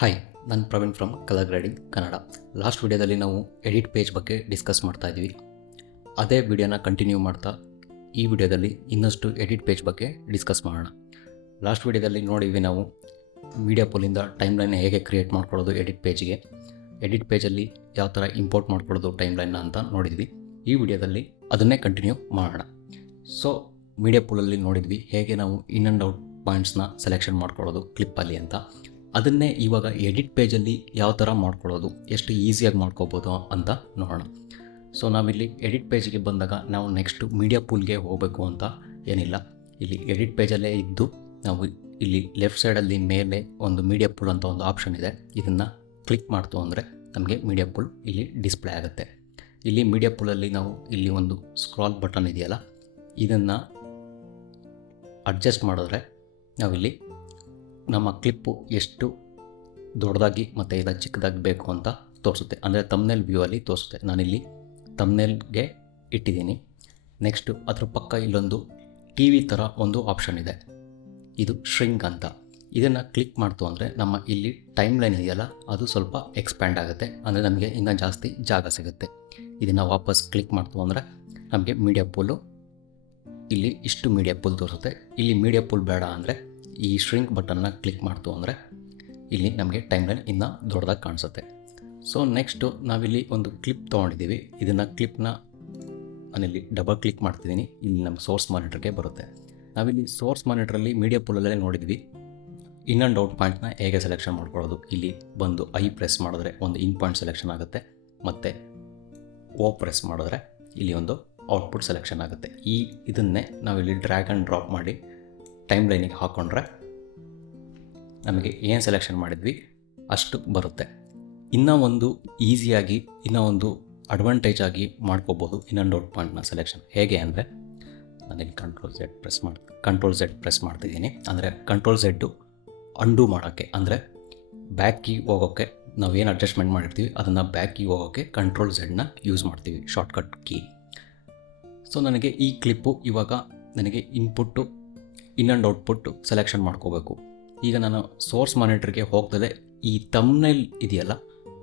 Hi, ನಾನು Praveen from colour grading Kannada. Last ವಿಡಿಯೋದಲ್ಲಿ ನಾವು ಎಡಿಟ್ ಪೇಜ್ ಬಗ್ಗೆ ಡಿಸ್ಕಸ್ ಮಾಡ್ತಾ ಇದ್ವಿ. ಅದೇ ವಿಡಿಯೋನ ಕಂಟಿನ್ಯೂ ಮಾಡ್ತಾ ಈ ವಿಡಿಯೋದಲ್ಲಿ ಇನ್ನಷ್ಟು ಎಡಿಟ್ ಪೇಜ್ ಬಗ್ಗೆ ಡಿಸ್ಕಸ್ ಮಾಡೋಣ. ಲಾಸ್ಟ್ ವಿಡಿಯೋದಲ್ಲಿ ನೋಡಿದ್ವಿ ನಾವು ಮೀಡಿಯಾ ಪೂಲಿಂದ ಟೈಮ್ಲೈನ್ ಹೇಗೆ ಕ್ರಿಯೇಟ್ ಮಾಡ್ಕೊಳ್ಳೋದು ಎಡಿಟ್ ಪೇಜಲ್ಲಿ ಯಾವ ಥರ ಇಂಪೋರ್ಟ್ ಮಾಡ್ಕೊಳ್ಳೋದು ಟೈಮ್ಲೈನ್ನ ಅಂತ ನೋಡಿದ್ವಿ. ಈ ವಿಡಿಯೋದಲ್ಲಿ ಅದನ್ನೇ ಕಂಟಿನ್ಯೂ ಮಾಡೋಣ. ಸೊ ಮೀಡಿಯಾ ಪೂಲಲ್ಲಿ ನೋಡಿದ್ವಿ ಹೇಗೆ ನಾವು ಇನ್ ಆ್ಯಂಡ್ ಔಟ್ ಪಾಯಿಂಟ್ಸ್ನ ಸೆಲೆಕ್ಷನ್ ಮಾಡ್ಕೊಳ್ಳೋದು ಕ್ಲಿಪ್ಪಲ್ಲಿ ಅಂತ. ಅದನ್ನೇ ಇವಾಗ ಎಡಿಟ್ ಪೇಜಲ್ಲಿ ಯಾವ ಥರ ಮಾಡ್ಕೊಳ್ಳೋದು, ಎಷ್ಟು ಈಸಿಯಾಗಿ ಮಾಡ್ಕೋಬೋದು ಅಂತ ನೋಡೋಣ. ಸೊ ನಾವಿಲ್ಲಿ ಎಡಿಟ್ ಪೇಜ್ಗೆ ಬಂದಾಗ ನಾವು ನೆಕ್ಸ್ಟು ಮೀಡಿಯಾ ಪೂಲ್ಗೆ ಹೋಗಬೇಕು ಅಂತ ಏನಿಲ್ಲ. ಇಲ್ಲಿ ಎಡಿಟ್ ಪೇಜಲ್ಲೇ ಇದ್ದು ನಾವು ಇಲ್ಲಿ ಲೆಫ್ಟ್ ಸೈಡಲ್ಲಿ ಮೇಲೆ ಒಂದು ಮೀಡಿಯಾ ಪೂಲ್ ಅಂತ ಒಂದು ಆಪ್ಷನ್ ಇದೆ. ಇದನ್ನು ಕ್ಲಿಕ್ ಮಾಡ್ತು ಅಂದರೆ ನಮಗೆ ಮೀಡಿಯಾ ಪೂಲ್ ಇಲ್ಲಿ ಡಿಸ್ಪ್ಲೇ ಆಗುತ್ತೆ. ಇಲ್ಲಿ ಮೀಡಿಯಾ ಪೂಲಲ್ಲಿ ನಾವು ಇಲ್ಲಿ ಒಂದು ಸ್ಕ್ರಾಲ್ ಬಟನ್ ಇದೆಯಲ್ಲ, ಇದನ್ನು ಅಡ್ಜಸ್ಟ್ ಮಾಡಿದ್ರೆ ನಾವಿಲ್ಲಿ ನಮ್ಮ ಕ್ಲಿಪ್ಪು ಎಷ್ಟು ದೊಡ್ಡದಾಗಿ ಮತ್ತು ಇಲ್ಲ ಚಿಕ್ಕದಾಗಿ ಬೇಕು ಅಂತ ತೋರಿಸುತ್ತೆ. ಅಂದರೆ ತಮ್ನೇಲ್ ವ್ಯೂ ಅಲ್ಲಿ ತೋರಿಸುತ್ತೆ. ನಾನಿಲ್ಲಿ ತಮ್ನೇಲ್ಗೆ ಇಟ್ಟಿದ್ದೀನಿ. ನೆಕ್ಸ್ಟು ಅದ್ರ ಪಕ್ಕ ಇಲ್ಲೊಂದು ಟಿ ವಿ ಥರ ಒಂದು ಆಪ್ಷನ್ ಇದೆ, ಇದು ಶ್ರಿಂಕ್ ಅಂತ. ಇದನ್ನು ಕ್ಲಿಕ್ ಮಾಡ್ತು ಅಂದರೆ ನಮ್ಮ ಇಲ್ಲಿ ಟೈಮ್ ಲೈನ್ ಇದೆಯಲ್ಲ ಅದು ಸ್ವಲ್ಪ ಎಕ್ಸ್ಪ್ಯಾಂಡ್ ಆಗುತ್ತೆ. ಅಂದರೆ ನಮಗೆ ಇನ್ನೂ ಜಾಸ್ತಿ ಜಾಗ ಸಿಗುತ್ತೆ. ಇದನ್ನು ವಾಪಸ್ ಕ್ಲಿಕ್ ಮಾಡ್ತು ಅಂದರೆ ನಮಗೆ ಮೀಡಿಯಾ ಪೂಲು ಇಲ್ಲಿ ಇಷ್ಟು ಮೀಡಿಯಾ ಪೂಲ್ ತೋರಿಸುತ್ತೆ. ಇಲ್ಲಿ ಮೀಡಿಯಾ ಪೂಲ್ ಬೇಡ ಅಂದರೆ ಈ ಶ್ರಿಂಕ್ ಬಟನ್ನ ಕ್ಲಿಕ್ ಮಾಡ್ತು ಅಂದರೆ ಇಲ್ಲಿ ನಮಗೆ ಟೈಮ್ಲೈನ್ ಇನ್ನೂ ದೊಡ್ಡದಾಗಿ ಕಾಣಿಸುತ್ತೆ. ಸೊ ನೆಕ್ಸ್ಟು ನಾವಿಲ್ಲಿ ಒಂದು ಕ್ಲಿಪ್ ತೊಗೊಂಡಿದ್ದೀವಿ. ಇದನ್ನು ಕ್ಲಿಪ್ನ ನಾನಿಲ್ಲಿ ಡಬಲ್ ಕ್ಲಿಕ್ ಮಾಡ್ತಿದ್ದೀನಿ. ಇಲ್ಲಿ ನಮ್ಮ ಸೋರ್ಸ್ ಮಾನಿಟರ್ಗೆ ಬರುತ್ತೆ. ನಾವಿಲ್ಲಿ ಸೋರ್ಸ್ ಮಾನಿಟ್ರಲ್ಲಿ ಮೀಡಿಯಾ ಪೂಲಲ್ಲೇ ನೋಡಿದ್ವಿ ಇನ್ ಆ್ಯಂಡ್ ಔಟ್ ಪಾಯಿಂಟ್ನ ಹೇಗೆ ಸೆಲೆಕ್ಷನ್ ಮಾಡ್ಕೊಳ್ಳೋದು. ಇಲ್ಲಿ ಬಂದು ಐ ಪ್ರೆಸ್ ಮಾಡಿದ್ರೆ ಒಂದು ಇನ್ ಪಾಯಿಂಟ್ ಸೆಲೆಕ್ಷನ್ ಆಗುತ್ತೆ, ಮತ್ತು ಓ ಪ್ರೆಸ್ ಮಾಡಿದ್ರೆ ಇಲ್ಲಿ ಒಂದು ಔಟ್ಪುಟ್ ಸೆಲೆಕ್ಷನ್ ಆಗುತ್ತೆ. ಇದನ್ನೇ ನಾವಿಲ್ಲಿ ಡ್ರ್ಯಾಗ್ ಆ್ಯಂಡ್ ಡ್ರಾಪ್ ಮಾಡಿ ಟೈಮ್ ಲೈನಿಗೆ ಹಾಕ್ಕೊಂಡ್ರೆ ನಮಗೆ ಏನು ಸೆಲೆಕ್ಷನ್ ಮಾಡಿದ್ವಿ ಅಷ್ಟು ಬರುತ್ತೆ. ಇನ್ನೂ ಒಂದು ಈಸಿಯಾಗಿ ಇನ್ನೂ ಒಂದು ಅಡ್ವಾಂಟೇಜ್ ಆಗಿ ಮಾಡ್ಕೋಬೋದು ಇನ್ ಆ್ಯಂಡ್ ಔಟ್ ಪಾಯಿಂಟ್ನ ಸೆಲೆಕ್ಷನ್. ಹೇಗೆ ಅಂದರೆ ನಾನಿಲ್ಲಿ ಕಂಟ್ರೋಲ್ ಝೆಡ್ ಪ್ರೆಸ್ ಮಾಡ್ತಿದ್ದೀನಿ. ಅಂದರೆ ಕಂಟ್ರೋಲ್ ಝೆಡ್ಡು ಅಂಡು ಮಾಡೋಕ್ಕೆ, ಅಂದರೆ ಬ್ಯಾಕ್ ಕೀ ಹೋಗೋಕ್ಕೆ ನಾವೇನು ಅಡ್ಜಸ್ಟ್ಮೆಂಟ್ ಮಾಡಿರ್ತೀವಿ ಅದನ್ನು ಬ್ಯಾಕ್ ಕೀ ಹೋಗೋಕ್ಕೆ ಕಂಟ್ರೋಲ್ ಝೆಡ್ನ ಯೂಸ್ ಮಾಡ್ತೀವಿ, ಶಾರ್ಟ್ಕಟ್ ಕೀ. ಸೊ ನನಗೆ ಈ ಕ್ಲಿಪ್ಪು ಇವಾಗ ನನಗೆ input in and output selection ಮಾಡ್ಕೋಬೇಕು. ಈಗ ನಾನು ಸೋರ್ಸ್ ಮಾನಿಟರ್ಗೆ ಹೋಗ್ತದೆ ಈ ತಮ್ನೈಲ್ ಇದೆಯಲ್ಲ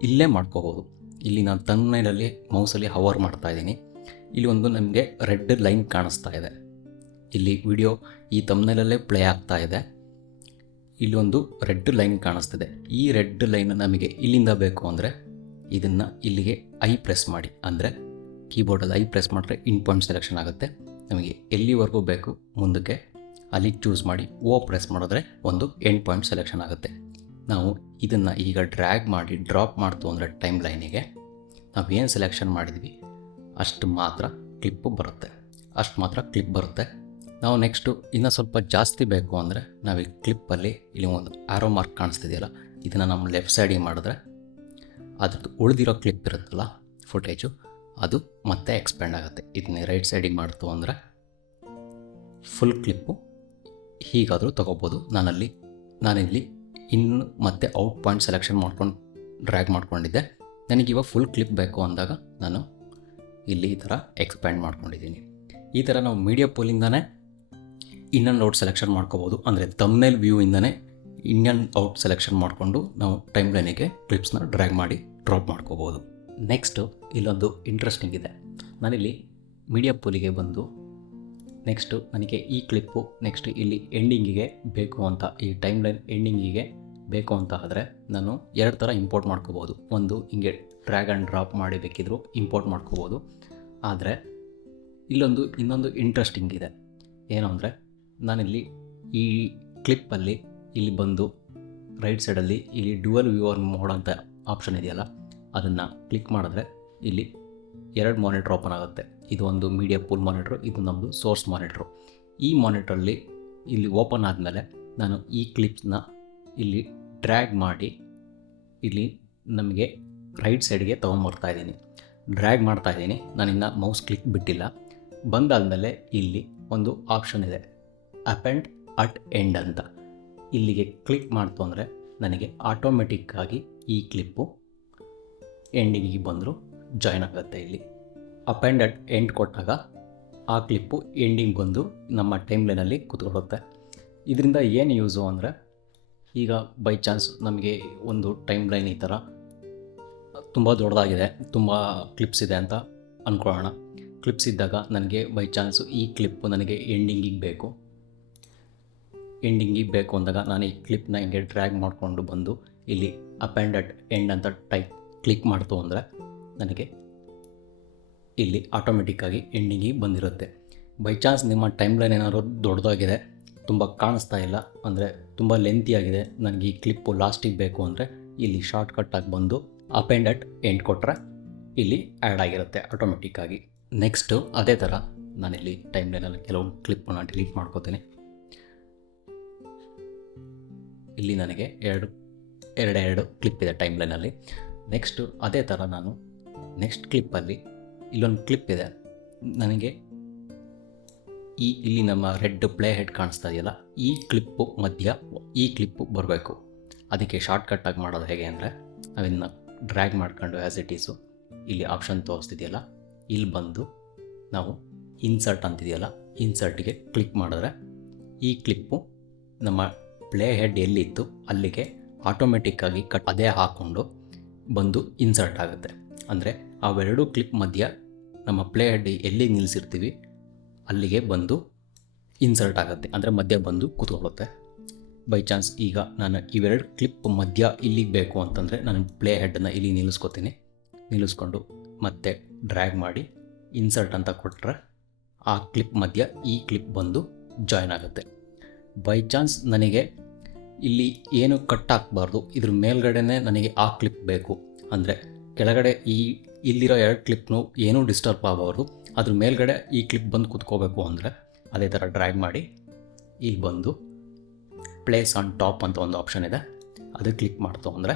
ಇಲ್ಲೇ ಮಾಡ್ಕೋಬೋದು. ಇಲ್ಲಿ ನಾನು ತಮ್ನೈಲಲ್ಲಿ ಮೌಸಲ್ಲಿ ಹವರ್ ಮಾಡ್ತಾ ಇದ್ದೀನಿ. ಇಲ್ಲಿ ಒಂದು ನಮಗೆ ರೆಡ್ ಲೈನ್ ಕಾಣಿಸ್ತಾ ಇದೆ. ಇಲ್ಲಿ ವಿಡಿಯೋ ಈ ತಮ್ನೈಲಲ್ಲೇ ಪ್ಲೇ ಆಗ್ತಾ ಇದೆ. ಇಲ್ಲಿ ಒಂದು ರೆಡ್ ಲೈನ್ ಕಾಣಿಸ್ತಿದೆ. ಈ ರೆಡ್ ಲೈನ್ ನಮಗೆ ಇಲ್ಲಿಂದ ಬೇಕು ಅಂದರೆ ಇದನ್ನು ಇಲ್ಲಿಗೆ ಐ ಪ್ರೆಸ್ ಮಾಡಿ, ಅಂದರೆ ಕೀಬೋರ್ಡಲ್ಲಿ ಐ ಪ್ರೆಸ್ ಮಾಡಿದ್ರೆ ಇನ್ ಪಾಯಿಂಟ್ ಸೆಲೆಕ್ಷನ್ ಆಗುತ್ತೆ. ನಮಗೆ ಎಲ್ಲಿವರೆಗೂ ಬೇಕು ಮುಂದಕ್ಕೆ ಅಲ್ಲಿ ಚೂಸ್ ಮಾಡಿ ಓ ಪ್ರೆಸ್ ಮಾಡಿದ್ರೆ ಒಂದು ಎಂಡ್ ಪಾಯಿಂಟ್ ಸೆಲೆಕ್ಷನ್ ಆಗುತ್ತೆ. ನಾವು ಇದನ್ನು ಈಗ ಡ್ರ್ಯಾಗ್ ಮಾಡಿ ಡ್ರಾಪ್ ಮಾಡ್ತು ಅಂದರೆ ಟೈಮ್ ಲೈನಿಗೆ ನಾವು ಏನು ಸೆಲೆಕ್ಷನ್ ಮಾಡಿದ್ವಿ ಅಷ್ಟು ಮಾತ್ರ ಕ್ಲಿಪ್ ಬರುತ್ತೆ. ನಾವು ನೆಕ್ಸ್ಟು ಇನ್ನೂ ಸ್ವಲ್ಪ ಜಾಸ್ತಿ ಬೇಕು ಅಂದರೆ ನಾವು ಈ ಕ್ಲಿಪ್ಪಲ್ಲಿ ಇಲ್ಲಿ ಒಂದು ಆರೋ ಮಾರ್ಕ್ ಕಾಣಿಸ್ತಿದೆಯಲ್ಲ, ಇದನ್ನು ನಮ್ಮ ಲೆಫ್ಟ್ ಸೈಡಿಗೆ ಮಾಡಿದ್ರೆ ಅದ್ರದ್ದು ಉಳಿದಿರೋ ಕ್ಲಿಪ್ ಇರುತ್ತಲ್ಲ ಫುಟೇಜು ಅದು ಮತ್ತೆ ಎಕ್ಸ್ಪ್ಯಾಂಡ್ ಆಗುತ್ತೆ. ಇದನ್ನೇ ರೈಟ್ ಸೈಡಿಗೆ ಮಾಡ್ತು ಅಂದರೆ ಫುಲ್ ಕ್ಲಿಪ್ಪು ಹೀಗಾದರೂ ತೊಗೋಬೋದು. ನಾನಿಲ್ಲಿ ಇನ್ನು ಮತ್ತೆ ಔಟ್ ಪಾಯಿಂಟ್ ಸೆಲೆಕ್ಷನ್ ಮಾಡ್ಕೊಂಡು ಡ್ರ್ಯಾಗ್ ಮಾಡ್ಕೊಂಡಿದ್ದೆ. ನನಗಿವಾಗ ಫುಲ್ ಕ್ಲಿಪ್ ಬೇಕು ಅಂದಾಗ ನಾನು ಇಲ್ಲಿ ಈ ಥರ ಎಕ್ಸ್ಪ್ಯಾಂಡ್ ಮಾಡ್ಕೊಂಡಿದ್ದೀನಿ. ಈ ಥರ ನಾವು ಮೀಡಿಯಾ ಪೂಲಿಂದನೇ ಇನ್ ಆ್ಯಂಡ್ ಔಟ್ ಸೆಲೆಕ್ಷನ್ ಮಾಡ್ಕೋಬೋದು. ಅಂದರೆ ತಮ್ನೇಲ್ ವ್ಯೂಯಿಂದನೇ ಇನ್ ಆ್ಯಂಡ್ ಔಟ್ ಸೆಲೆಕ್ಷನ್ ಮಾಡಿಕೊಂಡು ನಾವು ಟೈಮ್ ಲೈನಿಗೆ ಕ್ಲಿಪ್ಸ್ನ ಡ್ರ್ಯಾಗ್ ಮಾಡಿ ಡ್ರಾಪ್ ಮಾಡ್ಕೋಬೋದು. ನೆಕ್ಸ್ಟು ಇಲ್ಲೊಂದು ಇಂಟ್ರೆಸ್ಟಿಂಗ್ ಇದೆ. ನಾನಿಲ್ಲಿ ಮೀಡಿಯಾ ಪೂಲಿಗೆ ಬಂದು ನೆಕ್ಸ್ಟು ನನಗೆ ಈ ಕ್ಲಿಪ್ಪು ನೆಕ್ಸ್ಟ್ ಇಲ್ಲಿ ಎಂಡಿಂಗಿಗೆ ಬೇಕು ಅಂತ, ಈ ಟೈಮ್ ಲೈನ್ ಎಂಡಿಂಗಿಗೆ ಬೇಕು ಅಂತ ಆದರೆ ನಾನು ಎರಡು ಥರ ಇಂಪೋರ್ಟ್ ಮಾಡ್ಕೋಬೋದು. ಒಂದು ಹಿಂಗೆ ಡ್ರ್ಯಾಗ್ ಆ್ಯಂಡ್ ಡ್ರಾಪ್ ಮಾಡಿ ಬೇಕಿದ್ದರೂ ಇಂಪೋರ್ಟ್ ಮಾಡ್ಕೋಬೋದು. ಆದರೆ ಇನ್ನೊಂದು ಇಂಟ್ರೆಸ್ಟಿಂಗ್ ಇದೆ. ಏನು ಅಂದರೆ ನಾನಿಲ್ಲಿ ಈ ಕ್ಲಿಪ್ಪಲ್ಲಿ ಇಲ್ಲಿ ಬಂದು ರೈಟ್ ಸೈಡಲ್ಲಿ ಇಲ್ಲಿ ಡ್ಯುಯಲ್ ವ್ಯೂವರ್ ಮೋಡ್ ಅಂತ ಆಪ್ಷನ್ ಇದೆಯಲ್ಲ, ಅದನ್ನು ಕ್ಲಿಕ್ ಮಾಡಿದ್ರೆ ಇಲ್ಲಿ ಎರಡು ಮಾನಿಟ್ರ್ ಓಪನ್ ಆಗುತ್ತೆ. ಇದು ಒಂದು ಮೀಡಿಯಾ ಪೂಲ್ ಮಾನಿಟ್ರು, ಇದು ನಮ್ಮದು ಸೋರ್ಸ್ ಮಾನಿಟ್ರು. ಈ ಮಾನಿಟ್ರಲ್ಲಿ ಇಲ್ಲಿ ಓಪನ್ ಆದಮೇಲೆ ನಾನು ಈ ಕ್ಲಿಪ್ಸ್ನ ಇಲ್ಲಿ ಡ್ರ್ಯಾಗ್ ಮಾಡಿ ಇಲ್ಲಿ ನಮಗೆ ರೈಟ್ ಸೈಡ್ಗೆ ತೊಗೊಂಬರ್ತಾ ಇದ್ದೀನಿ, ಡ್ರ್ಯಾಗ್ ಮಾಡ್ತಾ ಇದ್ದೀನಿ. ನಾನಿನ್ನು ಮೌಸ್ ಕ್ಲಿಕ್ ಬಿಟ್ಟಿಲ್ಲ. ಬಂದಾದಮೇಲೆ ಇಲ್ಲಿ ಒಂದು ಆಪ್ಷನ್ ಇದೆ ಅಪೆಂಡ್ ಅಟ್ ಎಂಡ್ ಅಂತ. ಇಲ್ಲಿಗೆ ಕ್ಲಿಕ್ ಮಾಡ್ತು ಅಂದರೆ ನನಗೆ ಆಟೋಮೆಟಿಕ್ಕಾಗಿ ಈ ಕ್ಲಿಪ್ಪು ಎಂಡಿಂಗಿಗೆ ಬಂದರೂ ಜಾಯ್ನ್ ಆಗುತ್ತೆ. ಇಲ್ಲಿ ಅಪೆಂಡ್ ಅಟ್ ಎಂಡ್ ಕೊಟ್ಟಾಗ ಆ ಕ್ಲಿಪ್ಪು ಎಂಡಿಂಗ್ ಬಂದು ನಮ್ಮ ಟೈಮ್ ಲೈನಲ್ಲಿ ಕೂತ್ಕೊಳ್ಳುತ್ತೆ. ಇದರಿಂದ ಏನು ಯೂಸು ಅಂದರೆ ಈಗ ಬೈ ಚಾನ್ಸ್ ನಮಗೆ ಒಂದು ಟೈಮ್ ಲೈನ್ ಈ ಥರ ತುಂಬ ದೊಡ್ಡದಾಗಿದೆ, ತುಂಬ ಕ್ಲಿಪ್ಸ್ ಇದೆ ಅಂತ ಅಂದ್ಕೊಳ್ಳೋಣ. ಕ್ಲಿಪ್ಸ್ ಇದ್ದಾಗ ನನಗೆ ಬೈ ಚಾನ್ಸು ಈ ಕ್ಲಿಪ್ಪು ನನಗೆ ಎಂಡಿಂಗಿಗೆ ಬೇಕು ಅಂದಾಗ ನಾನು ಈ ಕ್ಲಿಪ್ನ ಹಿಂಗೆ ಡ್ರ್ಯಾಗ್ ಮಾಡಿಕೊಂಡು ಬಂದು ಇಲ್ಲಿ ಅಪ್ ಆ್ಯಂಡ್ ಅಟ್ ಎಂಡ್ ಅಂತ ಕ್ಲಿಕ್ ಮಾಡ್ತು ಅಂದರೆ ನನಗೆ ಇಲ್ಲಿ ಆಟೋಮೆಟಿಕ್ಕಾಗಿ ಎಂಡಿಂಗಿಗೆ ಬಂದಿರುತ್ತೆ. ಬೈ ಚಾನ್ಸ್ ನಿಮ್ಮ ಟೈಮ್ ಲೈನ್ ಏನಾದರೂ ದೊಡ್ಡದಾಗಿದೆ, ತುಂಬ ಕಾಣಿಸ್ತಾ ಇಲ್ಲ ಅಂದರೆ ತುಂಬ ಲೆಂತಿಯಾಗಿದೆ, ನನಗೆ ಈ ಕ್ಲಿಪ್ಪು ಲಾಸ್ಟಿಗೆ ಬೇಕು ಅಂದರೆ ಇಲ್ಲಿ ಶಾರ್ಟ್ಕಟ್ಟಾಗಿ ಬಂದು ಅಪ್ ಆ್ಯಂಡ್ ಅಟ್ ಎಂಡ್ ಕೊಟ್ಟರೆ ಇಲ್ಲಿ ಆ್ಯಡ್ ಆಗಿರುತ್ತೆ ಆಟೋಮೆಟಿಕ್ಕಾಗಿ. ನೆಕ್ಸ್ಟು ಅದೇ ಥರ ನಾನಿಲ್ಲಿ ಟೈಮ್ ಲೈನಲ್ಲಿ ಕೆಲವೊಂದು ಕ್ಲಿಪ್ಪನ್ನು ಡಿಲೀಟ್ ಮಾಡ್ಕೋತೀನಿ. ಇಲ್ಲಿ ನನಗೆ ಎರಡು ಕ್ಲಿಪ್ ಇದೆ ಟೈಮ್ ಲೈನಲ್ಲಿ. ನೆಕ್ಸ್ಟು ಅದೇ ಥರ ನಾನು ನೆಕ್ಸ್ಟ್ ಕ್ಲಿಪ್ಪಲ್ಲಿ ಇಲ್ಲೊಂದು ಕ್ಲಿಪ್ ಇದೆ, ನನಗೆ ಇಲ್ಲಿ ನಮ್ಮ ರೆಡ್ ಪ್ಲೇ ಹೆಡ್ ಕಾಣಿಸ್ತಾ ಇದೆಯಲ್ಲ, ಈ ಕ್ಲಿಪ್ಪು ಮಧ್ಯ ಈ ಕ್ಲಿಪ್ಪು ಬರಬೇಕು. ಅದಕ್ಕೆ ಶಾರ್ಟ್ಕಟ್ಟಾಗಿ ಮಾಡೋದು ಹೇಗೆ ಅಂದರೆ ನಾವಿನ್ನು ಡ್ರ್ಯಾಗ್ ಮಾಡ್ಕೊಂಡು ಆ್ಯಸ್ ಇಟ್ ಈಸು ಇಲ್ಲಿ ಆಪ್ಷನ್ ತೋರಿಸ್ತಿದೆಯಲ್ಲ, ಇಲ್ಲಿ ಬಂದು ನಾವು ಇನ್ಸರ್ಟ್ ಅಂತಿದೆಯಲ್ಲ, ಇನ್ಸರ್ಟಿಗೆ ಕ್ಲಿಕ್ ಮಾಡಿದ್ರೆ ಈ ಕ್ಲಿಪ್ಪು ನಮ್ಮ ಪ್ಲೇ ಹೆಡ್ ಎಲ್ಲಿತ್ತು ಅಲ್ಲಿಗೆ ಆಟೋಮೆಟಿಕ್ಕಾಗಿ ಅದೇ ಹಾಕ್ಕೊಂಡು ಬಂದು ಇನ್ಸರ್ಟ್ ಆಗುತ್ತೆ. ಅಂದರೆ ಅವೆರಡು ಕ್ಲಿಪ್ ಮಧ್ಯ ನಮ್ಮ ಪ್ಲೇ ಹೆಡ್ ಎಲ್ಲಿಗೆ ನಿಲ್ಲಿಸಿರ್ತೀವಿ ಅಲ್ಲಿಗೆ ಬಂದು ಇನ್ಸರ್ಟ್ ಆಗುತ್ತೆ, ಅಂದರೆ ಮಧ್ಯ ಬಂದು ಕೂತ್ಕೊಳ್ಳುತ್ತೆ. ಬೈ ಚಾನ್ಸ್ ಈಗ ನಾನು ಇವೆರಡು ಕ್ಲಿಪ್ ಮಧ್ಯ ಇಲ್ಲಿಗೆ ಬೇಕು ಅಂತಂದರೆ ನಾನು ಪ್ಲೇ ಹೆಡ್ನ ಇಲ್ಲಿ ನಿಲ್ಲಿಸ್ಕೊಂಡು ಮತ್ತೆ ಡ್ರ್ಯಾಗ್ ಮಾಡಿ ಇನ್ಸರ್ಟ್ ಅಂತ ಕೊಟ್ಟರೆ ಆ ಕ್ಲಿಪ್ ಮಧ್ಯ ಈ ಕ್ಲಿಪ್ ಬಂದು ಜಾಯ್ನ್ ಆಗುತ್ತೆ. ಬೈ ಚಾನ್ಸ್ ನನಗೆ ಇಲ್ಲಿ ಏನು ಕಟ್ ಹಾಕಬಾರ್ದು, ಇದ್ರ ಮೇಲ್ಗಡೆನೇ ನನಗೆ ಆ ಕ್ಲಿಪ್ ಬೇಕು ಅಂದರೆ ಕೆಳಗಡೆ ಇಲ್ಲಿರೋ ಎರಡು ಕ್ಲಿಪ್ನು ಏನೂ ಡಿಸ್ಟರ್ಬ್ ಆಗಬಾರ್ದು, ಅದ್ರ ಮೇಲ್ಗಡೆ ಈ ಕ್ಲಿಪ್ ಬಂದು ಕೂತ್ಕೋಬೇಕು ಅಂದರೆ ಅದೇ ಥರ ಡ್ರ್ಯಾಗ್ ಮಾಡಿ ಇಲ್ಲಿ ಬಂದು ಪ್ಲೇಸ್ ಆನ್ ಟಾಪ್ ಅಂತ ಒಂದು ಆಪ್ಷನ್ ಇದೆ, ಅದು ಕ್ಲಿಕ್ ಮಾಡ್ತು ಅಂದರೆ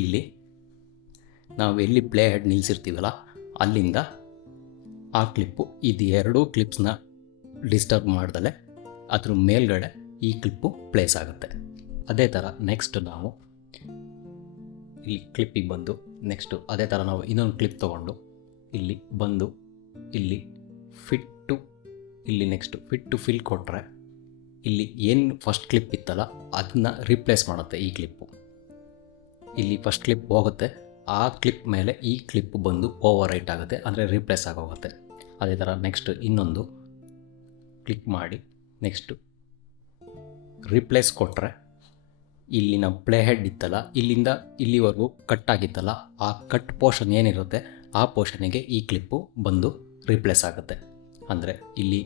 ಇಲ್ಲಿ ನಾವು ಎಲ್ಲಿ ಪ್ಲೇ ಹೆಡ್ ನಿಲ್ಲಿಸಿರ್ತೀವಲ್ಲ ಅಲ್ಲಿಂದ ಆ ಕ್ಲಿಪ್ಪು ಇದು ಎರಡೂ ಕ್ಲಿಪ್ಸ್ನ ಡಿಸ್ಟರ್ಬ್ ಮಾಡ್ದಲೆ ಅದ್ರ ಮೇಲ್ಗಡೆ ಈ ಕ್ಲಿಪ್ಪು ಪ್ಲೇಸ್ ಆಗುತ್ತೆ. ಅದೇ ಥರ ನೆಕ್ಸ್ಟ್ ನಾವು ಇಲ್ಲಿ ಕ್ಲಿಪ್ಪಿಗೆ ಬಂದು ನೆಕ್ಸ್ಟು ಅದೇ ಥರ ನಾವು ಇನ್ನೊಂದು ಕ್ಲಿಪ್ ತೊಗೊಂಡು ಇಲ್ಲಿ ಬಂದು ಇಲ್ಲಿ ಫಿಟ್ ಟು ಫಿಲ್ ಕೊಟ್ಟರೆ ಇಲ್ಲಿ ಏನು ಫಸ್ಟ್ ಕ್ಲಿಪ್ ಇತ್ತಲ್ಲ ಅದನ್ನ ರಿಪ್ಲೇಸ್ ಮಾಡುತ್ತೆ ಈ ಕ್ಲಿಪ್ಪು. ಇಲ್ಲಿ ಫಸ್ಟ್ ಕ್ಲಿಪ್ ಹೋಗುತ್ತೆ, ಆ ಕ್ಲಿಪ್ ಮೇಲೆ ಈ ಕ್ಲಿಪ್ ಬಂದು ಓವರ್ ರೈಟ್ ಆಗುತ್ತೆ, ಅಂದರೆ ರಿಪ್ಲೇಸ್ ಆಗೋಗುತ್ತೆ. ಅದೇ ಥರ ನೆಕ್ಸ್ಟ್ ಇನ್ನೊಂದು ಕ್ಲಿಕ್ ಮಾಡಿ ನೆಕ್ಸ್ಟು ರಿಪ್ಲೇಸ್ ಕೊಟ್ಟರೆ ಇಲ್ಲಿ ನಮ್ಮ ಪ್ಲೇ ಹೆಡ್ ಇತ್ತಲ್ಲ ಇಲ್ಲಿಂದ ಇಲ್ಲಿವರೆಗೂ ಕಟ್ ಆಗಿತ್ತಲ್ಲ ಆ ಕಟ್ ಪೋರ್ಷನ್ ಏನಿರುತ್ತೆ ಆ ಪೋರ್ಷನಿಗೆ ಈ ಕ್ಲಿಪ್ಪು ಬಂದು ರಿಪ್ಲೇಸ್ ಆಗುತ್ತೆ. ಅಂದರೆ ಇಲ್ಲಿ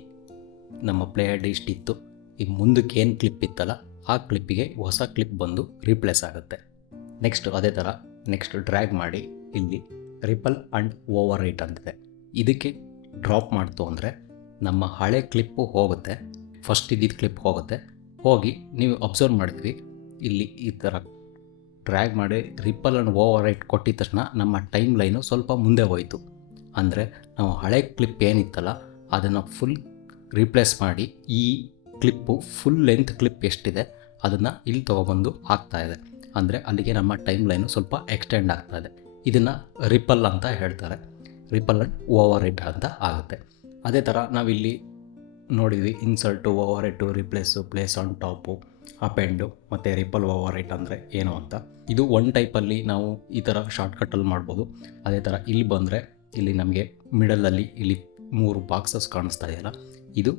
ನಮ್ಮ ಪ್ಲೇ ಹೆಡ್ ಇಷ್ಟಿತ್ತು, ಈ ಮುಂದಕ್ಕೆ ಏನು ಕ್ಲಿಪ್ ಇತ್ತಲ್ಲ ಆ ಕ್ಲಿಪ್ಪಿಗೆ ಹೊಸ ಕ್ಲಿಪ್ ಬಂದು ರಿಪ್ಲೇಸ್ ಆಗುತ್ತೆ. ನೆಕ್ಸ್ಟ್ ಅದೇ ಥರ ನೆಕ್ಸ್ಟ್ ಡ್ರ್ಯಾಗ್ ಮಾಡಿ ಇಲ್ಲಿ ರಿಪಲ್ ಆ್ಯಂಡ್ ಓವರ್ ರೈಟ್ ಅಂತಿದೆ, ಇದಕ್ಕೆ ಡ್ರಾಪ್ ಮಾಡ್ತು ಅಂದರೆ ನಮ್ಮ ಹಳೆ ಕ್ಲಿಪ್ಪು ಹೋಗುತ್ತೆ, ಫಸ್ಟ್ ಇದ್ದಿದ್ದು ಕ್ಲಿಪ್ ಹೋಗಿ ನೀವು ಅಬ್ಸರ್ವ್ ಮಾಡಿದ್ವಿ ಇಲ್ಲಿ ಈ ಥರ ಡ್ರ್ಯಾಗ್ ಮಾಡಿ ರಿಪಲ್ ಆ್ಯಂಡ್ ಓವರ್ ರೈಟ್ ಕೊಟ್ಟಿದ ತಕ್ಷಣ ನಮ್ಮ ಟೈಮ್ ಲೈನು ಸ್ವಲ್ಪ ಮುಂದೆ ಹೋಯಿತು. ಅಂದರೆ ನಾವು ಹಳೆ ಕ್ಲಿಪ್ ಏನಿತ್ತಲ್ಲ ಅದನ್ನು ಫುಲ್ ರಿಪ್ಲೇಸ್ ಮಾಡಿ ಈ ಕ್ಲಿಪ್ಪು ಫುಲ್ ಲೆಂತ್ ಕ್ಲಿಪ್ ಎಷ್ಟಿದೆ ಅದನ್ನು ಇಲ್ಲಿ ತೊಗೊಬಂದು ಹಾಕ್ತಾಯಿದೆ. ಅಂದರೆ ಅಲ್ಲಿಗೆ ನಮ್ಮ ಟೈಮ್ ಲೈನು ಸ್ವಲ್ಪ ಎಕ್ಸ್ಟೆಂಡ್ ಆಗ್ತಾಯಿದೆ. ಇದನ್ನು ರಿಪಲ್ ಅಂತ ಹೇಳ್ತಾರೆ, ರಿಪಲ್ ಆ್ಯಂಡ್ ಓವರ್ ರೈಟ್ ಅಂತ ಆಗುತ್ತೆ. ಅದೇ ಥರ ನಾವಿಲ್ಲಿ ನೋಡಿದ್ವಿ insert, overwrite, replace, place on top, append ಮತ್ತು ರಿಪಲ್ ಓವರ್ ರೈಟ್ ಅಂದರೆ ಏನು ಅಂತ. ಇದು ಒನ್ ಟೈಪಲ್ಲಿ ನಾವು ಈ ಥರ ಶಾರ್ಟ್ಕಟ್ಟಲ್ಲಿ ಮಾಡ್ಬೋದು. ಅದೇ ಥರ ಇಲ್ಲಿ ಬಂದರೆ ಇಲ್ಲಿ ನಮಗೆ ಮಿಡಲಲ್ಲಿ ಇಲ್ಲಿ 3 ಬಾಕ್ಸಸ್ ಕಾಣಿಸ್ತಾ ಇದೆಯಲ್ಲ, ಇದು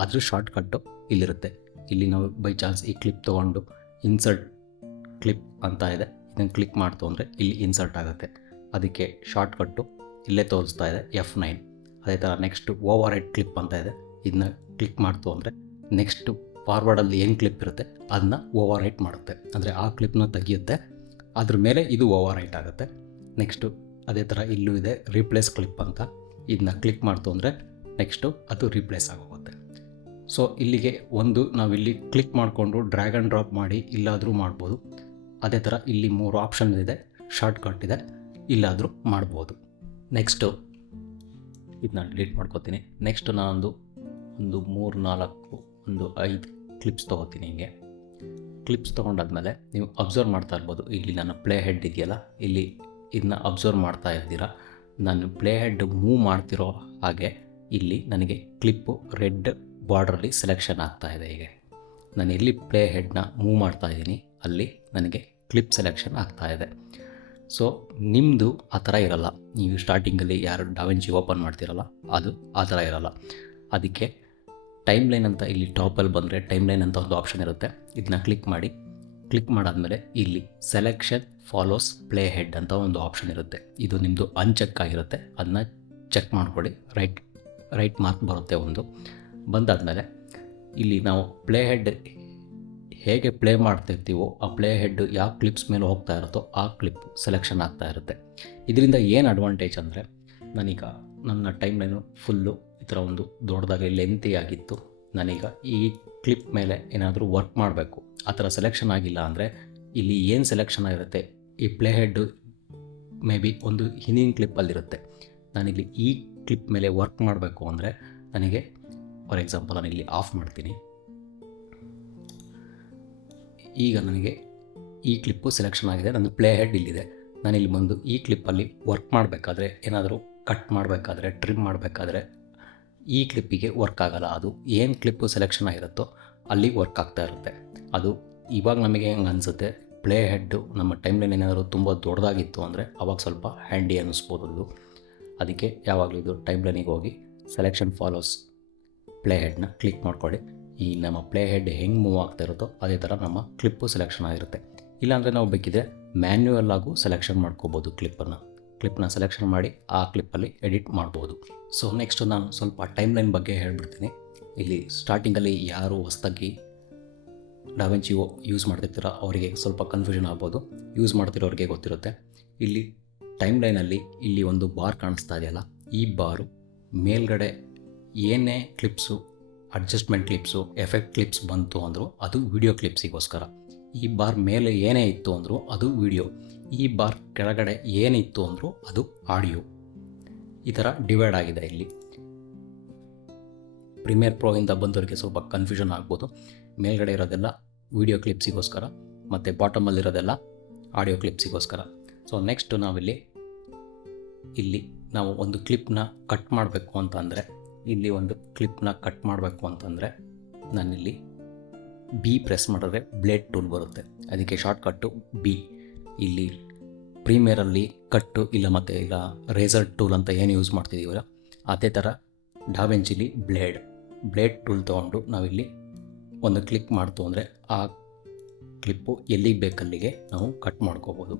ಅದ್ರ ಶಾರ್ಟ್ಕಟ್ಟು ಇಲ್ಲಿರುತ್ತೆ. ಇಲ್ಲಿ ನಾವು ಬೈ ಚಾನ್ಸ್ ಈ ಕ್ಲಿಪ್ ತೊಗೊಂಡು ಇನ್ಸರ್ಟ್ ಕ್ಲಿಪ್ ಅಂತ ಇದೆ, ಇದನ್ನು ಕ್ಲಿಕ್ ಮಾಡ್ತು ಅಂದರೆ ಇಲ್ಲಿ ಇನ್ಸರ್ಟ್ ಆಗುತ್ತೆ. ಅದಕ್ಕೆ ಶಾರ್ಟ್ಕಟ್ಟು ಇಲ್ಲೇ ತೋರಿಸ್ತಾ ಇದೆ F9. ಅದೇ ಥರ ನೆಕ್ಸ್ಟು ಓವರ್ ರೈಟ್ ಕ್ಲಿಪ್ ಅಂತ ಇದೆ, ಇದನ್ನ ಕ್ಲಿಕ್ ಮಾಡ್ತು ಅಂದರೆ ನೆಕ್ಸ್ಟು ಫಾರ್ವರ್ಡಲ್ಲಿ ಏನು ಕ್ಲಿಪ್ ಇರುತ್ತೆ ಅದನ್ನ ಓವರ್ ರೈಟ್ ಮಾಡುತ್ತೆ, ಅಂದರೆ ಆ ಕ್ಲಿಪ್ನ ತೆಗಿಯುತ್ತೆ, ಅದ್ರ ಮೇಲೆ ಇದು ಓವರ್ ರೈಟ್ ಆಗುತ್ತೆ. ನೆಕ್ಸ್ಟು ಅದೇ ಥರ ಇಲ್ಲೂ ಇದೆ ರೀಪ್ಲೇಸ್ ಕ್ಲಿಪ್ ಅಂತ, ಇದನ್ನ ಕ್ಲಿಕ್ ಮಾಡ್ತು ಅಂದರೆ ನೆಕ್ಸ್ಟು ಅದು ರೀಪ್ಲೇಸ್ ಆಗೋಗುತ್ತೆ. ಸೊ ಇಲ್ಲಿಗೆ ಒಂದು ನಾವಿಲ್ಲಿ ಕ್ಲಿಕ್ ಮಾಡಿಕೊಂಡು ಡ್ರ್ಯಾಗ್ ಆ್ಯಂಡ್ ಡ್ರಾಪ್ ಮಾಡಿ ಇಲ್ಲಾದರೂ ಮಾಡ್ಬೋದು. ಅದೇ ಥರ ಇಲ್ಲಿ 3 ಆಪ್ಷನ್ ಇದೆ, ಶಾರ್ಟ್ಕಟ್ ಇದೆ, ಇಲ್ಲಾದರೂ ಮಾಡ್ಬೋದು. ನೆಕ್ಸ್ಟು ಇದನ್ನ ಡಿಲೀಟ್ ಮಾಡ್ಕೋತೀನಿ. ನೆಕ್ಸ್ಟು ನಾನೊಂದು 3, 4, 5 ಕ್ಲಿಪ್ಸ್ ತೊಗೋತೀನಿ. ಹಿಂಗೆ ಕ್ಲಿಪ್ಸ್ ತೊಗೊಂಡಾದ್ಮೇಲೆ ನೀವು ಅಬ್ಸರ್ವ್ ಮಾಡ್ತಾ ಇರ್ಬೋದು, ಇಲ್ಲಿ ನನ್ನ ಪ್ಲೇ ಹೆಡ್ ಇದೆಯಲ್ಲ ಇಲ್ಲಿ ಇದನ್ನ ಅಬ್ಸರ್ವ್ ಮಾಡ್ತಾ ಇರ್ತೀರಾ. ನಾನು ಪ್ಲೇ ಹೆಡ್ ಮೂವ್ ಮಾಡ್ತಿರೋ ಹಾಗೆ ಇಲ್ಲಿ ನನಗೆ ಕ್ಲಿಪ್ಪು ರೆಡ್ ಬಾರ್ಡ್ರಲ್ಲಿ ಸೆಲೆಕ್ಷನ್ ಆಗ್ತಾ ಇದೆ ಹೀಗೆ. ನಾನು ಎಲ್ಲಿ ಪ್ಲೇ ಹೆಡ್ನ ಮೂವ್ ಮಾಡ್ತಾ ಇದ್ದೀನಿ ಅಲ್ಲಿ ನನಗೆ ಕ್ಲಿಪ್ ಸೆಲೆಕ್ಷನ್ ಆಗ್ತಾ ಇದೆ. ಸೊ ನಿಮ್ಮದು ಆ ಥರ ಇರಲ್ಲ. ನೀವು ಸ್ಟಾರ್ಟಿಂಗಲ್ಲಿ ಯಾರು ಡಾವಿಂಚಿ ಓಪನ್ ಮಾಡ್ತಿರಲ್ಲ ಅದು ಆ ಥರ ಇರಲ್ಲ. ಅದಕ್ಕೆ ಟೈಮ್ ಲೈನ್ ಅಂತ ಇಲ್ಲಿ ಟಾಪಲ್ಲಿ ಬಂದರೆ ಟೈಮ್ ಲೈನ್ ಅಂತ ಒಂದು ಆಪ್ಷನ್ ಇರುತ್ತೆ. ಇದನ್ನ ಕ್ಲಿಕ್ ಮಾಡಿ. ಕ್ಲಿಕ್ ಮಾಡಾದಮೇಲೆ ಇಲ್ಲಿ ಸೆಲೆಕ್ಷನ್ ಫಾಲೋಸ್ ಪ್ಲೇ ಹೆಡ್ ಅಂತ ಒಂದು ಆಪ್ಷನ್ ಇರುತ್ತೆ. ಇದು ನಿಮ್ಮದು ಅನ್ಚೆಕ್ ಆಗಿರುತ್ತೆ, ಅದನ್ನ ಚೆಕ್ ಮಾಡಿಕೊಡಿ. ರೈಟ್ ಮಾರ್ಕ್ ಬರುತ್ತೆ ಒಂದು. ಬಂದಾದಮೇಲೆ ಇಲ್ಲಿ ನಾವು ಪ್ಲೇ ಹೆಡ್ ಹೇಗೆ ಪ್ಲೇ ಮಾಡ್ತಿರ್ತೀವೋ ಆ ಪ್ಲೇ ಹೆಡ್ ಯಾವ ಕ್ಲಿಪ್ಸ್ ಮೇಲೆ ಹೋಗ್ತಾ ಇರುತ್ತೋ ಆ ಕ್ಲಿಪ್ ಸೆಲೆಕ್ಷನ್ ಆಗ್ತಾ ಇರುತ್ತೆ. ಇದರಿಂದ ಏನು ಅಡ್ವಾಂಟೇಜ್ ಅಂದರೆ, ನಾನೀಗ ನನ್ನ ಟೈಮ್ ಲೈನು ಫುಲ್ಲು ಈ ಥರ ಒಂದು ದೊಡ್ಡದಾಗಿ ಲೆಂತಿ ಆಗಿತ್ತು. ನಾನೀಗ ಈ ಕ್ಲಿಪ್ ಮೇಲೆ ಏನಾದರೂ ವರ್ಕ್ ಮಾಡಬೇಕು, ಆ ಥರ ಸೆಲೆಕ್ಷನ್ ಆಗಿಲ್ಲ ಅಂದರೆ ಇಲ್ಲಿ ಏನು ಸೆಲೆಕ್ಷನ್ ಆಗಿರುತ್ತೆ, ಈ ಪ್ಲೇ ಹೆಡ್ಡು ಮೇ ಬಿ ಒಂದು ಹಿಂದಿನ ಕ್ಲಿಪ್ಪಲ್ಲಿರುತ್ತೆ. ನಾನಿಲ್ಲಿ ಈ ಕ್ಲಿಪ್ ಮೇಲೆ ವರ್ಕ್ ಮಾಡಬೇಕು ಅಂದರೆ ನನಗೆ ಫಾರ್ ಎಕ್ಸಾಂಪಲ್ ನಾನಿಲ್ಲಿ ಆಫ್ ಮಾಡ್ತೀನಿ. ಈಗ ನನಗೆ ಈ ಕ್ಲಿಪ್ಪು ಸೆಲೆಕ್ಷನ್ ಆಗಿದೆ, ನನ್ನ ಪ್ಲೇ ಹೆಡ್ ಇಲ್ಲಿದೆ. ನಾನಿಲ್ಲಿ ಬಂದು ಈ ಕ್ಲಿಪ್ಪಲ್ಲಿ ವರ್ಕ್ ಮಾಡಬೇಕಾದ್ರೆ, ಏನಾದರೂ ಕಟ್ ಮಾಡಬೇಕಾದ್ರೆ, ಟ್ರಿಮ್ ಮಾಡಬೇಕಾದ್ರೆ ಈ ಕ್ಲಿಪ್ಪಿಗೆ ವರ್ಕ್ ಆಗೋಲ್ಲ. ಅದು ಏನು ಕ್ಲಿಪ್ಪು ಸೆಲೆಕ್ಷನ್ ಆಗಿರುತ್ತೋ ಅಲ್ಲಿ ವರ್ಕ್ ಆಗ್ತಾ ಇರುತ್ತೆ. ಅದು ಇವಾಗ ನಮಗೆ ಹೆಂಗೆ ಅನಿಸುತ್ತೆ, ಪ್ಲೇ ಹೆಡ್ಡು ನಮ್ಮ ಟೈಮ್ ಲೈನ್ ಏನಾದರೂ ತುಂಬ ದೊಡ್ಡದಾಗಿತ್ತು ಅಂದರೆ ಅವಾಗ ಸ್ವಲ್ಪ ಹ್ಯಾಂಡಿ ಅನ್ನಿಸ್ಬೋದು ಅದು. ಅದಕ್ಕೆ ಯಾವಾಗಲೂ ಇದು ಟೈಮ್ ಲೈನಿಗೆ ಹೋಗಿ ಸೆಲೆಕ್ಷನ್ ಫಾಲೋಸ್ ಪ್ಲೇ ಹೆಡ್ನ ಕ್ಲಿಕ್ ಮಾಡ್ಕೊಳ್ಳಿ. ಈ ನಮ್ಮ ಪ್ಲೇ ಹೆಡ್ ಹೆಂಗೆ ಮೂವ್ ಆಗ್ತಾ ಇರುತ್ತೋ ಅದೇ ಥರ ನಮ್ಮ ಕ್ಲಿಪ್ಪು ಸೆಲೆಕ್ಷನ್ ಆಗಿರುತ್ತೆ. ಇಲ್ಲಾಂದರೆ ನಾವು ಬೇಕಿದ್ರೆ ಮ್ಯಾನ್ಯುಯಲ್ ಆಗು ಸೆಲೆಕ್ಷನ್ ಮಾಡ್ಕೋಬೋದು. ಕ್ಲಿಪ್ನ ಸೆಲೆಕ್ಷನ್ ಮಾಡಿ ಆ ಕ್ಲಿಪ್ಪಲ್ಲಿ ಎಡಿಟ್ ಮಾಡ್ಬೋದು. ಸೊ ನೆಕ್ಸ್ಟು ನಾನು ಸ್ವಲ್ಪ ಟೈಮ್ ಲೈನ್ ಬಗ್ಗೆ ಹೇಳ್ಬಿಡ್ತೀನಿ. ಇಲ್ಲಿ ಸ್ಟಾರ್ಟಿಂಗಲ್ಲಿ ಯಾರು ಹೊಸದಾಗಿ ಡಾವಿಂಚಿ ಯೂಸ್ ಮಾಡ್ತಿರ್ತೀರೋ ಅವರಿಗೆ ಸ್ವಲ್ಪ ಕನ್ಫ್ಯೂಷನ್ ಆಗ್ಬೋದು. ಯೂಸ್ ಮಾಡ್ತಿರೋರಿಗೆ ಗೊತ್ತಿರುತ್ತೆ. ಇಲ್ಲಿ ಟೈಮ್ ಲೈನಲ್ಲಿ ಇಲ್ಲಿ ಒಂದು ಬಾರ್ ಕಾಣಿಸ್ತಾ ಇದೆಯಲ್ಲ, ಈ ಬಾರು ಮೇಲ್ಗಡೆ ಏನೇ clips, adjustment clips, effect clips ಬಂತು ಅಂದರೂ ಅದು ವಿಡಿಯೋ ಕ್ಲಿಪ್ಸಿಗೋಸ್ಕರ. ಈ ಬಾರ್ ಮೇಲೆ ಏನೇ ಇತ್ತು ಅಂದರೂ ಅದು ವಿಡಿಯೋ. ಈ ಬಾರ್ ಕೆಳಗಡೆ ಏನಿತ್ತು ಅಂದರೂ ಅದು ಆಡಿಯೋ. ಈ ಥರ ಡಿವೈಡ್ ಆಗಿದೆ. ಇಲ್ಲಿ ಪ್ರೀಮಿಯರ್ ಪ್ರೋಯಿಂದ ಬಂದವರಿಗೆ ಸ್ವಲ್ಪ ಕನ್ಫ್ಯೂಷನ್ ಆಗ್ಬೋದು. ಮೇಲ್ಗಡೆ ಇರೋದೆಲ್ಲ ವಿಡಿಯೋ ಕ್ಲಿಪ್ಸಿಗೋಸ್ಕರ ಮತ್ತು ಬಾಟಮಲ್ಲಿರೋದೆಲ್ಲ ಆಡಿಯೋ ಕ್ಲಿಪ್ಸಿಗೋಸ್ಕರ. ಸೊ ನೆಕ್ಸ್ಟು ನಾವಿಲ್ಲಿ ನಾವು ಒಂದು ಕ್ಲಿಪ್ನ ಕಟ್ ಮಾಡಬೇಕು ಅಂತಂದರೆ, ಇಲ್ಲಿ ಒಂದು ಕ್ಲಿಪ್ನ ಕಟ್ ಮಾಡಬೇಕು ಅಂತಂದರೆ ನಾನಿಲ್ಲಿ ಬಿ ಪ್ರೆಸ್ ಮಾಡಿದ್ರೆ ಬ್ಲೇಡ್ ಟೂಲ್ ಬರುತ್ತೆ. ಅದಕ್ಕೆ ಶಾರ್ಟ್ಕಟ್ಟು ಬಿ. ಇಲ್ಲಿ ಪ್ರೀಮಿಯರಲ್ಲಿ ಕಟ್ಟು ಇಲ್ಲ ರೇಸರ್ ಟೂಲ್ ಅಂತ ಏನು ಯೂಸ್ ಮಾಡ್ತಿದ್ದೀವಲ್ಲ ಅದೇ ಥರ ಡಾವಿಂಚಿಲಿ ಬ್ಲೇಡ್ ಟೂಲ್ ತೊಗೊಂಡು ನಾವಿಲ್ಲಿ ಒಂದು ಕ್ಲಿಕ್ ಮಾಡ್ತು ಅಂದರೆ ಆ ಕ್ಲಿಪ್ಪು ಎಲ್ಲಿಗೆ ಬೇಕಲ್ಲಿಗೆ ನಾವು ಕಟ್ ಮಾಡ್ಕೋಬೋದು.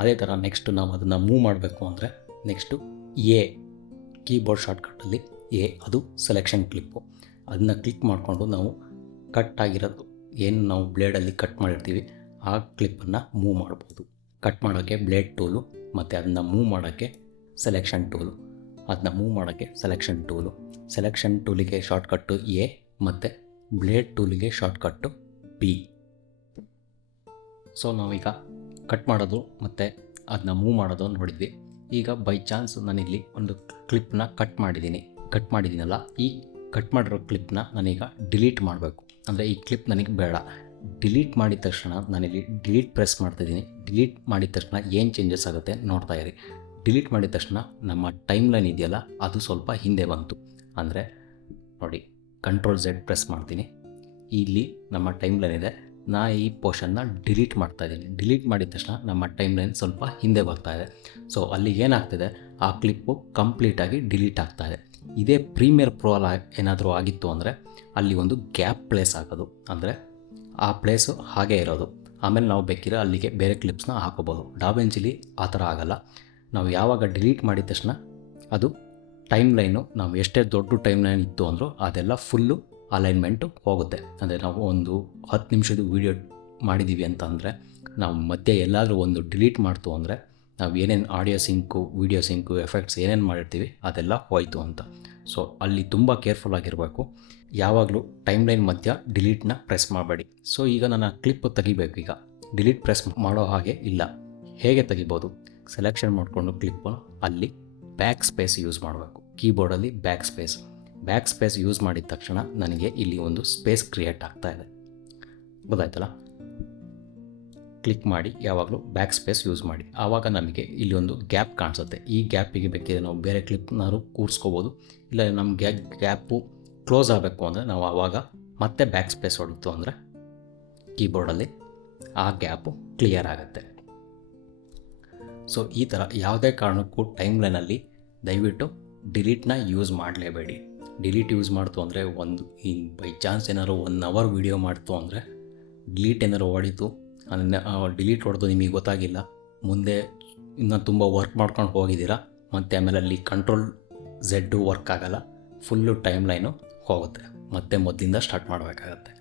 ಅದೇ ಥರ ನೆಕ್ಸ್ಟು ನಾವು ಅದನ್ನು ಮೂವ್ ಮಾಡಬೇಕು ಅಂದರೆ ನೆಕ್ಸ್ಟು ಎ ಕೀಬೋರ್ಡ್ ಶಾರ್ಟ್ಕಟ್ಟಲ್ಲಿ ಅದು ಸೆಲೆಕ್ಷನ್ ಕ್ಲಿಪ್ಪು. ಅದನ್ನ ಕ್ಲಿಕ್ ಮಾಡಿಕೊಂಡು ನಾವು ಕಟ್ ಆಗಿರೋದು ಏನು ನಾವು ಬ್ಲೇಡಲ್ಲಿ ಕಟ್ ಮಾಡಿರ್ತೀವಿ ಆ ಕ್ಲಿಪ್ಪನ್ನು ಮೂವ್ ಮಾಡ್ಬೋದು. ಕಟ್ ಮಾಡೋಕ್ಕೆ ಬ್ಲೇಡ್ ಟೂಲು ಮತ್ತು ಅದನ್ನು ಮೂವ್ ಮಾಡೋಕ್ಕೆ ಸೆಲೆಕ್ಷನ್ ಟೂಲು. ಅದನ್ನ ಮೂವ್ ಮಾಡೋಕ್ಕೆ ಸೆಲೆಕ್ಷನ್ ಟೂಲಿಗೆ ಶಾರ್ಟ್ಕಟ್ಟು ಎ ಮತ್ತು ಬ್ಲೇಡ್ ಟೂಲಿಗೆ ಶಾರ್ಟ್ಕಟ್ಟು ಬಿ. ಸೊ ನಾವೀಗ ಕಟ್ ಮಾಡೋದು ಮತ್ತು ಅದನ್ನ ಮೂವ್ ಮಾಡೋದು ನೋಡಿದ್ವಿ. ಈಗ ಬೈ ಚಾನ್ಸ್ ನಾನಿಲ್ಲಿ ಒಂದು ಕ್ಲಿಪ್ನ ಕಟ್ ಮಾಡಿದ್ದೀನಲ್ಲ, ಈ ಕಟ್ ಮಾಡಿರೋ ಕ್ಲಿಪ್ನ ನಾನೀಗ ಡಿಲೀಟ್ ಮಾಡಬೇಕು. ಅಂದರೆ ಈ ಕ್ಲಿಪ್ ನನಗೆ ಬೇಡ. ಡಿಲೀಟ್ ಮಾಡಿದ ತಕ್ಷಣ ನಾನಿಲ್ಲಿ ಡಿಲೀಟ್ ಪ್ರೆಸ್ ಮಾಡ್ತಾಯಿದ್ದೀನಿ. ಡಿಲೀಟ್ ಮಾಡಿದ ತಕ್ಷಣ ಏನು ಚೇಂಜಸ್ ಆಗುತ್ತೆ ನೋಡ್ತಾ ಇರಿ. ಡಿಲೀಟ್ ಮಾಡಿದ ತಕ್ಷಣ ನಮ್ಮ ಟೈಮ್ ಲೈನ್ ಇದೆಯಲ್ಲ ಅದು ಸ್ವಲ್ಪ ಹಿಂದೆ ಬಂತು. ಅಂದರೆ ನೋಡಿ, ಕಂಟ್ರೋಲ್ Z ಪ್ರೆಸ್ ಮಾಡ್ತೀನಿ. ಇಲ್ಲಿ ನಮ್ಮ ಟೈಮ್ ಲೈನ್ ಇದೆ. ನಾ ಈ ಪೋರ್ಷನ್ನ ಡಿಲೀಟ್ ಮಾಡ್ತಾಯಿದ್ದೀನಿ. ಡಿಲೀಟ್ ಮಾಡಿದ ತಕ್ಷಣ ನಮ್ಮ ಟೈಮ್ ಲೈನ್ ಸ್ವಲ್ಪ ಹಿಂದೆ ಬರ್ತಾಯಿದೆ. ಸೊ ಅಲ್ಲಿ ಏನಾಗ್ತಿದೆ, ಆ ಕ್ಲಿಪ್ಪು ಕಂಪ್ಲೀಟಾಗಿ ಡಿಲೀಟ್ ಆಗ್ತಾಯಿದೆ. ಇದೇ ಪ್ರೀಮಿಯರ್ ಪ್ರೋ ಏನಾದರೂ ಆಗಿತ್ತು ಅಂದರೆ ಅಲ್ಲಿ ಒಂದು ಗ್ಯಾಪ್ ಪ್ಲೇಸ್ ಆಗೋದು. ಅಂದರೆ ಆ ಪ್ಲೇಸು ಹಾಗೇ ಇರೋದು. ಆಮೇಲೆ ನಾವು ಬೇಕಿರೋ ಅಲ್ಲಿಗೆ ಬೇರೆ ಕ್ಲಿಪ್ಸ್ನ ಹಾಕೋಬೋದು. ಡಾವಿಂಚಿಲಿ ಆ ಥರ ಆಗೋಲ್ಲ. ನಾವು ಯಾವಾಗ ಡಿಲೀಟ್ ಮಾಡಿದ ತಕ್ಷಣ ಅದು ಟೈಮ್ ಲೈನು, ನಾವು ಎಷ್ಟೇ ದೊಡ್ಡ ಟೈಮ್ ಲೈನ್ ಇತ್ತು ಅಂದರೂ ಅದೆಲ್ಲ ಫುಲ್ಲು ಅಲೈನ್ಮೆಂಟು ಹೋಗುತ್ತೆ. ಅಂದರೆ ನಾವು ಒಂದು 10 ನಿಮಿಷದ ವೀಡಿಯೋ ಮಾಡಿದ್ದೀವಿ ಅಂತಂದರೆ ನಾವು ಮಧ್ಯೆ ಎಲ್ಲಾದರೂ ಒಂದು ಡಿಲೀಟ್ ಮಾಡ್ತು ಅಂದರೆ ನಾವು ಏನೇನು audio sink, video sink, effects ಏನೇನು ಮಾಡಿರ್ತೀವಿ ಅದೆಲ್ಲ ಹೋಯಿತು ಅಂತ. ಸೊ ಅಲ್ಲಿ ತುಂಬ ಕೇರ್ಫುಲ್ ಆಗಿರಬೇಕು. ಯಾವಾಗಲೂ ಟೈಮ್ ಲೈನ್ ಮಧ್ಯ ಡಿಲೀಟ್ನ ಪ್ರೆಸ್ ಮಾಡಬೇಡಿ. ಸೊ ಈಗ ನನ್ನ ಕ್ಲಿಪ್ ತೆಗಿಬೇಕು. ಈಗ ಡಿಲೀಟ್ ಪ್ರೆಸ್ ಮಾಡೋ ಹಾಗೆ ಇಲ್ಲ. ಹೇಗೆ ತೆಗಿಬೋದು? ಸೆಲೆಕ್ಷನ್ ಮಾಡಿಕೊಂಡು ಕ್ಲಿಪ್ಪು ಅಲ್ಲಿ ಬ್ಯಾಕ್ ಸ್ಪೇಸ್ ಯೂಸ್ ಮಾಡಬೇಕು. ಕೀಬೋರ್ಡಲ್ಲಿ ಬ್ಯಾಕ್ ಸ್ಪೇಸ್ ಯೂಸ್ ಮಾಡಿದ ತಕ್ಷಣ ನನಗೆ ಇಲ್ಲಿ ಒಂದು ಸ್ಪೇಸ್ ಕ್ರಿಯೇಟ್ ಆಗ್ತಾ ಇದೆ. ಗೊತ್ತಾಯ್ತಲ್ಲ? ಕ್ಲಿಕ್ ಮಾಡಿ ಯಾವಾಗಲೂ ಬ್ಯಾಕ್ ಸ್ಪೇಸ್ ಯೂಸ್ ಮಾಡಿ. ಆವಾಗ ನಮಗೆ ಇಲ್ಲಿ ಒಂದು ಗ್ಯಾಪ್ ಕಾಣಿಸುತ್ತೆ. ಈ ಗ್ಯಾಪಿಗೆ ಬೇಕಿದ್ರೆ ನಾವು ಬೇರೆ ಕ್ಲಿಪ್ನಾದ್ರು ಕೂರಿಸ್ಕೋಬೋದು. ಇಲ್ಲ ನಮ್ಮ ಗ್ಯಾಪು ಕ್ಲೋಸ್ ಆಗಬೇಕು ಅಂದರೆ ನಾವು ಆವಾಗ ಮತ್ತೆ ಬ್ಯಾಕ್ ಸ್ಪೇಸ್ ಹೊಡಿತು ಅಂದರೆ ಕೀಬೋರ್ಡಲ್ಲಿ ಆ ಗ್ಯಾಪು ಕ್ಲಿಯರ್ ಆಗುತ್ತೆ. ಸೊ ಈ ಥರ ಯಾವುದೇ ಕಾರಣಕ್ಕೂ ಟೈಮ್ಲೈನಲ್ಲಿ ದಯವಿಟ್ಟು ಡಿಲೀಟ್ನ ಯೂಸ್ ಮಾಡಲೇಬೇಡಿ. ಡಿಲೀಟ್ ಯೂಸ್ ಮಾಡ್ತು ಅಂದರೆ ಬೈ ಚಾನ್ಸ್ ಏನಾದ್ರು 1 ಅವರ್ ವೀಡಿಯೋ ಮಾಡ್ತು ಅಂದರೆ ಡಿಲೀಟ್ ಏನಾದ್ರು ಹೊಡಿತು, ಡಿಲೀಟ್ ಹೊಡೆದು ನಿಮಗೆ ಗೊತ್ತಾಗಿಲ್ಲ, ಮುಂದೆ ಇನ್ನೂ ತುಂಬ ವರ್ಕ್ ಮಾಡ್ಕೊಂಡು ಹೋಗಿದ್ದೀರಾ, ಮತ್ತು ಆಮೇಲೆ ಅಲ್ಲಿ ಕಂಟ್ರೋಲ್ Z ವರ್ಕ್ ಆಗೋಲ್ಲ, ಫುಲ್ಲು ಟೈಮ್ಲೈನು ಹೋಗುತ್ತೆ, ಮತ್ತೆ ಮೊದಲಿಂದ ಸ್ಟಾರ್ಟ್ ಮಾಡಬೇಕಾಗತ್ತೆ.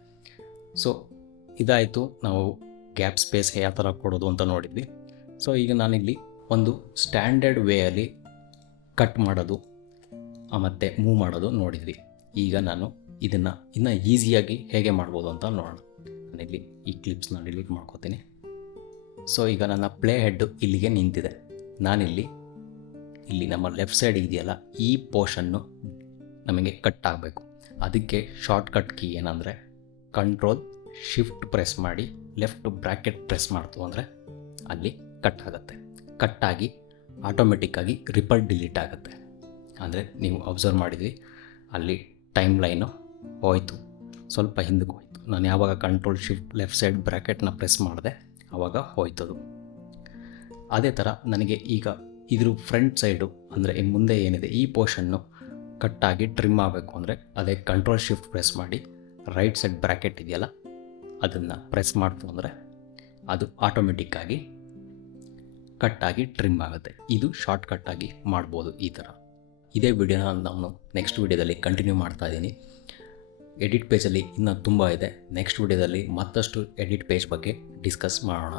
ಸೊ ಇದಾಯಿತು, ನಾವು ಗ್ಯಾಪ್ ಸ್ಪೇಸ್ ಯಾವ ಥರ ಕೊಡೋದು ಅಂತ ನೋಡಿದ್ವಿ. ಸೊ ಈಗ ನಾನಿಲ್ಲಿ ಒಂದು ಸ್ಟ್ಯಾಂಡರ್ಡ್ ವೇಯಲ್ಲಿ ಕಟ್ ಮಾಡೋದು ಮತ್ತು ಮೂವ್ ಮಾಡೋದು ನೋಡಿದ್ವಿ. ಈಗ ನಾನು ಇದನ್ನು ಇನ್ನೂ ಈಸಿಯಾಗಿ ಹೇಗೆ ಮಾಡ್ಬೋದು ಅಂತ ನೋಡೋಣ. ನಾನಿಲ್ಲಿ ಈ ಕ್ಲಿಪ್ಸ್ನ ಡಿಲೀಟ್ ಮಾಡ್ಕೋತೀನಿ. ಸೊ ಈಗ ನನ್ನ ಪ್ಲೇ ಹೆಡ್ಡು ಇಲ್ಲಿಗೆ ನಿಂತಿದೆ. ನಾನಿಲ್ಲಿ ನಮ್ಮ ಲೆಫ್ಟ್ ಸೈಡ್ ಇದೆಯಲ್ಲ, ಈ ಪೋರ್ಷನ್ನು ನಮಗೆ ಕಟ್ ಆಗಬೇಕು. ಅದಕ್ಕೆ ಶಾರ್ಟ್ಕಟ್ ಕೀ ಏನಂದರೆ Ctrl+Shift ಪ್ರೆಸ್ ಮಾಡಿ ಲೆಫ್ಟ್ ಬ್ರ್ಯಾಕೆಟ್ ಪ್ರೆಸ್ ಮಾಡ್ತು ಅಂದರೆ ಅಲ್ಲಿ ಕಟ್ ಆಗುತ್ತೆ. ಕಟ್ಟಾಗಿ ಆಟೋಮೆಟಿಕ್ಕಾಗಿ ರಿಪಲ್ ಡಿಲೀಟ್ ಆಗುತ್ತೆ. ಅಂದರೆ ನೀವು ಅಬ್ಸರ್ವ್ ಮಾಡಿದ್ವಿ, ಅಲ್ಲಿ ಟೈಮ್ಲೈನು ಹೋಯಿತು, ಸ್ವಲ್ಪ ಹಿಂದಕ್ಕೆ ಹೋಯಿತು. ನಾನು ಯಾವಾಗ Ctrl+Shift ಲೆಫ್ಟ್ ಸೈಡ್ ಬ್ರ್ಯಾಕೆಟ್ನ ಪ್ರೆಸ್ ಮಾಡಿದೆ ಆವಾಗ ಹೋಯ್ತದು. ಅದೇ ಥರ ನನಗೆ ಈಗ ಇದ್ರ ಫ್ರಂಟ್ ಸೈಡು ಅಂದರೆ ಮುಂದೆ ಏನಿದೆ ಈ ಪೋರ್ಷನ್ನು ಕಟ್ಟಾಗಿ ಟ್ರಿಮ್ ಆಗಬೇಕು ಅಂದರೆ ಅದೇ Ctrl+Shift ಪ್ರೆಸ್ ಮಾಡಿ ರೈಟ್ ಸೈಡ್ ಬ್ರ್ಯಾಕೆಟ್ ಇದೆಯಲ್ಲ ಅದನ್ನು ಪ್ರೆಸ್ ಮಾಡ್ತು ಅಂದರೆ ಅದು ಆಟೋಮೆಟಿಕ್ಕಾಗಿ ಕಟ್ಟಾಗಿ ಟ್ರಿಮ್ ಆಗುತ್ತೆ. ಇದು ಶಾರ್ಟ್ಕಟ್ಟಾಗಿ ಮಾಡ್ಬೋದು ಈ ಥರ. ಇದೇ ವಿಡಿಯೋನ ನಾನು ನೆಕ್ಸ್ಟ್ ವಿಡಿಯೋದಲ್ಲಿ ಕಂಟಿನ್ಯೂ ಮಾಡ್ತಾ ಇದ್ದೀನಿ. ಎಡಿಟ್ ಪೇಜಲ್ಲಿ ಇನ್ನೂ ತುಂಬ ಇದೆ. ನೆಕ್ಸ್ಟ್ ವಿಡಿಯೋದಲ್ಲಿ ಮತ್ತಷ್ಟು ಎಡಿಟ್ ಪೇಜ್ ಬಗ್ಗೆ ಡಿಸ್ಕಸ್ ಮಾಡೋಣ.